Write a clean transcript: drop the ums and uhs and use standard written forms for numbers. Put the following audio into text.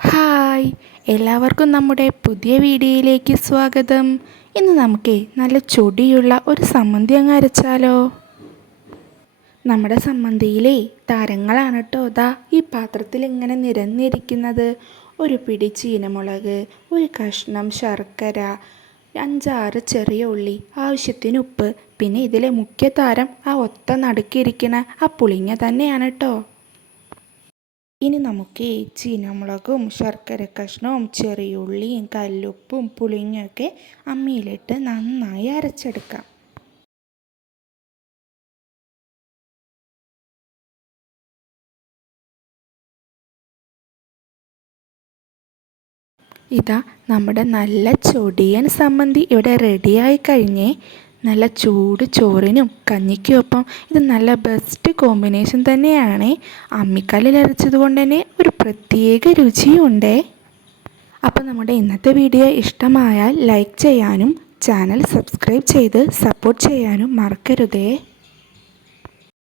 Hi, എല്ലാവർക്കും നമ്മുടെ പുതിയ വീഡിയോയിലേക്ക് സ്വാഗതം. ഇന്ന് നമുക്ക് നല്ല ചൊടിയുള്ള ഒരു സമ്മന്തി അങ്ങ് അരച്ചാലോ? നമ്മുടെ സമ്മന്തിയിലെ താരങ്ങളാണ് കേട്ടോ ഈ പാത്രത്തിൽ ഇങ്ങനെ നിരന്നിരിക്കുന്നത്. ഒരു പിടി ചീനമുളക്, ഒരു കഷ്ണം ശർക്കര, 5-6 ചെറിയ ഉള്ളി, ആവശ്യത്തിന് ഉപ്പ്. പിന്നെ ഇതിലെ മുഖ്യ താരം ആ ഒത്ത നടുക്കിയിരിക്കുന്ന ആ പുളിങ്ങ തന്നെയാണ് കേട്ടോ. ഇനി നമുക്ക് ചീനമുളകും ശർക്കര കഷ്ണവും ചെറിയുള്ളിയും കല്ലുപ്പും പുളിങ്ങയൊക്കെ അമ്മിയിലിട്ട് നന്നായി അരച്ചെടുക്കാം. ഇതാ നമ്മുടെ നല്ല ചൊടിയൻ സമ്മന്തി ഇവിടെ റെഡിയായി കഴിഞ്ഞേ. നല്ല ചൂട് ചോറിനും കഞ്ഞിക്കുമൊപ്പം ഇത് നല്ല ബെസ്റ്റ് കോമ്പിനേഷൻ തന്നെയാണ്. അമ്മിക്കല്ലിൽ അരച്ചത് കൊണ്ട് തന്നെ ഒരു പ്രത്യേക രുചിയുണ്ട്. അപ്പോൾ നമ്മുടെ ഇന്നത്തെ വീഡിയോ ഇഷ്ടമായാൽ ലൈക്ക് ചെയ്യാനും ചാനൽ സബ്സ്ക്രൈബ് ചെയ്ത് സപ്പോർട്ട് ചെയ്യാനും മറക്കരുതേ.